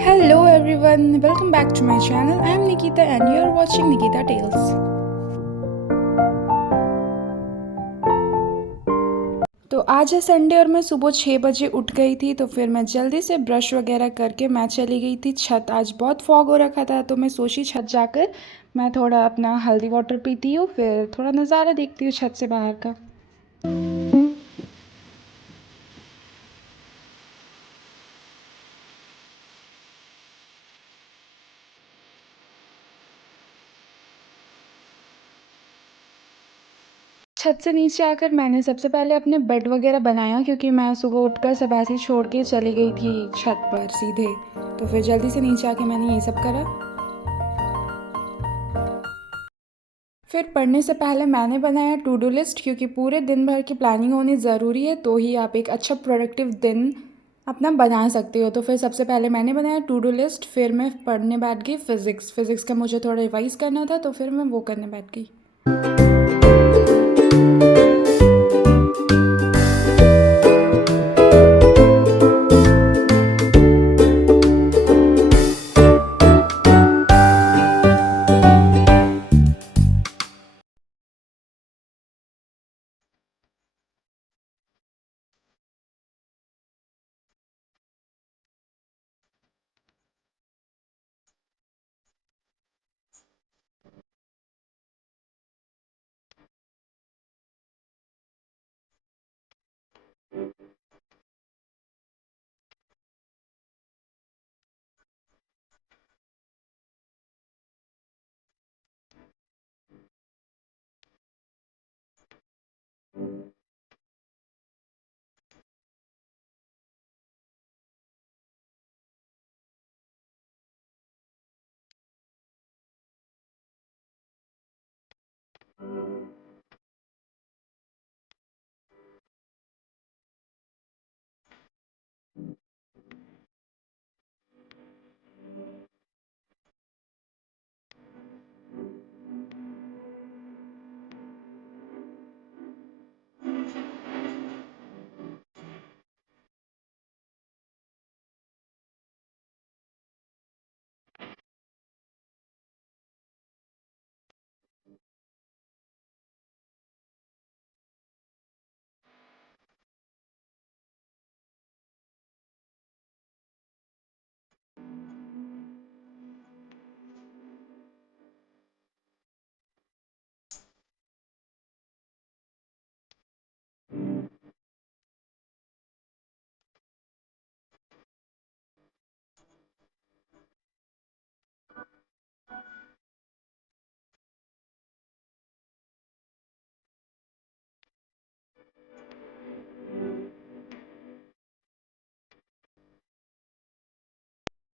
Hello everyone, welcome back to my channel. I am Nikita and you are watching Nikita Tales. तो आज है Sunday और मैं सुबह 6 बजे उठ गई थी। तो फिर मैं जल्दी से ब्रश वगैरह करके मैं चली गई थी छत। आज बहुत फॉग हो रखा था तो मैं सोची छत जाकर मैं थोड़ा अपना हल्दी वाटर पीती हूँ, फिर थोड़ा नज़ारा देखती हूँ छत से बाहर का। छत से नीचे आकर मैंने सबसे पहले अपने बेड वगैरह बनाया, क्योंकि मैं सुबह उठकर सब ऐसे ही छोड़ के चली गई थी छत पर सीधे। तो फिर जल्दी से नीचे आके मैंने ये सब करा। फिर पढ़ने से पहले मैंने बनाया टू डू लिस्ट, क्योंकि पूरे दिन भर की प्लानिंग होनी ज़रूरी है तो ही आप एक अच्छा प्रोडक्टिव दिन अपना बना सकते हो। तो फिर सबसे पहले मैंने बनाया टू डू लिस्ट, फिर मैं पढ़ने बैठ गई फ़िज़िक्स का मुझे थोड़ा रिवाइज़ करना था तो फिर मैं वो करने बैठ गई।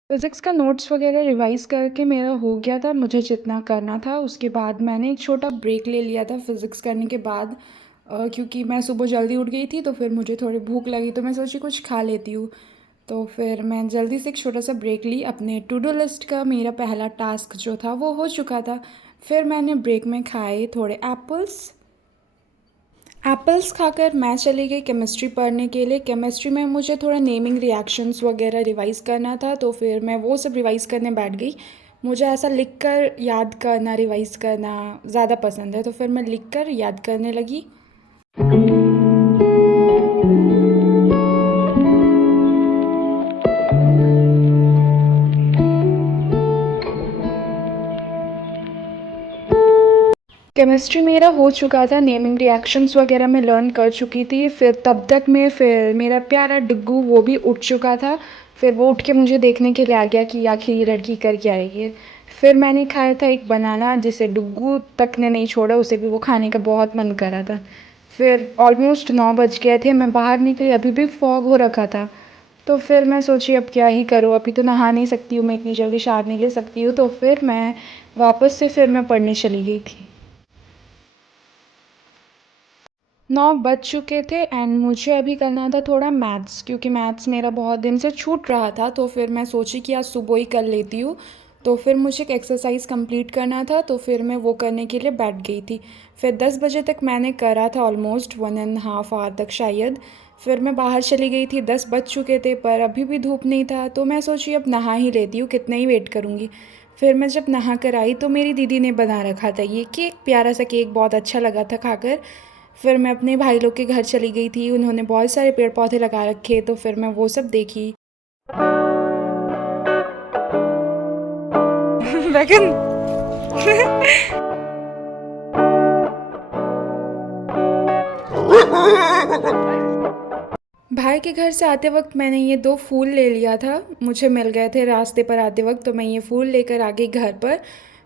फ़िज़िक्स का नोट्स वगैरह रिवाइज़ करके मेरा हो गया था, मुझे जितना करना था। उसके बाद मैंने एक छोटा ब्रेक ले लिया था फ़िज़िक्स करने के बाद, क्योंकि मैं सुबह जल्दी उठ गई थी तो फिर मुझे थोड़ी भूख लगी तो मैं सोची कुछ खा लेती हूँ। तो फिर मैं जल्दी से एक छोटा सा ब्रेक ली। अपने टू डू लिस्ट का मेरा पहला टास्क जो था वो हो चुका था। फिर मैंने ब्रेक में खाए थोड़े एप्पल्स। एप्पल्स खाकर मैं चली गई केमिस्ट्री पढ़ने के लिए। केमिस्ट्री में मुझे थोड़ा नेमिंग रिएक्शंस वगैरह रिवाइज़ करना था तो फिर मैं वो सब रिवाइज़ करने बैठ गई। मुझे ऐसा लिख कर याद करना, रिवाइज़ करना ज़्यादा पसंद है तो फिर मैं लिख कर याद करने लगी। केमिस्ट्री मेरा हो चुका था, नेमिंग रिएक्शंस वगैरह मैं लर्न कर चुकी थी। फिर तब तक में फिर मेरा प्यारा डिग्गू वो भी उठ चुका था। फिर वो उठ के मुझे देखने के लिए आ गया कि आखिर ये लड़की कर क्या रही है। फिर मैंने खाया था एक बनाना, जिसे डिग्गू तक ने नहीं छोड़ा, उसे भी वो खाने का बहुत मन कर रहा था। फिर ऑलमोस्ट 9 बज गए थे, मैं बाहर निकली, अभी भी फॉग हो रखा था। तो फिर मैं सोची अब क्या ही करूँ, अभी तो नहा नहीं सकती हूँ मैं, इतनी जल्दी शावर नहीं ले सकती हूँ। तो फिर मैं वापस से फिर मैं पढ़ने चली गई थी। 9 बज चुके थे एंड मुझे अभी करना था थोड़ा मैथ्स, क्योंकि मैथ्स मेरा बहुत दिन से छूट रहा था। तो फिर मैं सोची कि आज सुबह ही कर लेती हूँ। तो फिर मुझे एक एक्सरसाइज कंप्लीट करना था तो फिर मैं वो करने के लिए बैठ गई थी। फिर 10 बजे तक मैंने करा था, ऑलमोस्ट 1.5 आवर तक शायद। फिर मैं बाहर चली गई थी, 10 बज चुके थे पर अभी भी धूप नहीं था, तो मैं सोची अब नहा ही लेती हूँ, कितना ही वेट करूँगी। फिर मैं जब नहा कर आई तो मेरी दीदी ने बना रखा था ये केक, प्यारा सा केक, बहुत अच्छा लगा था खाकर। फिर मैं अपने भाई लोग के घर चली गई थी, उन्होंने बहुत सारे पेड़ पौधे लगा रखे, तो फिर मैं वो सब देखी। बैगन। भाई के घर से आते वक्त मैंने ये 2 फूल ले लिया था, मुझे मिल गए थे रास्ते पर आते वक्त, तो मैं ये फूल लेकर आ गई घर पर।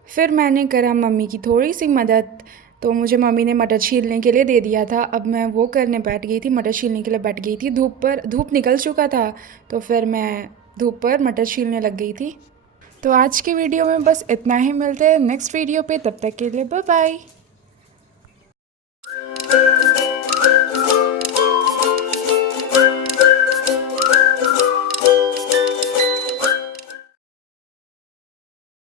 फिर मैंने करा मम्मी की थोड़ी सी मदद, तो मुझे मम्मी ने मटर छीलने के लिए दे दिया था। अब मैं वो करने बैठ गई थी, मटर छीलने के लिए बैठ गई थी धूप पर, धूप निकल चुका था, तो फिर मैं धूप पर मटर छीलने लग गई थी। तो आज की वीडियो में बस इतना ही, मिलते हैं नेक्स्ट वीडियो पे, तब तक के लिए बाय बाय।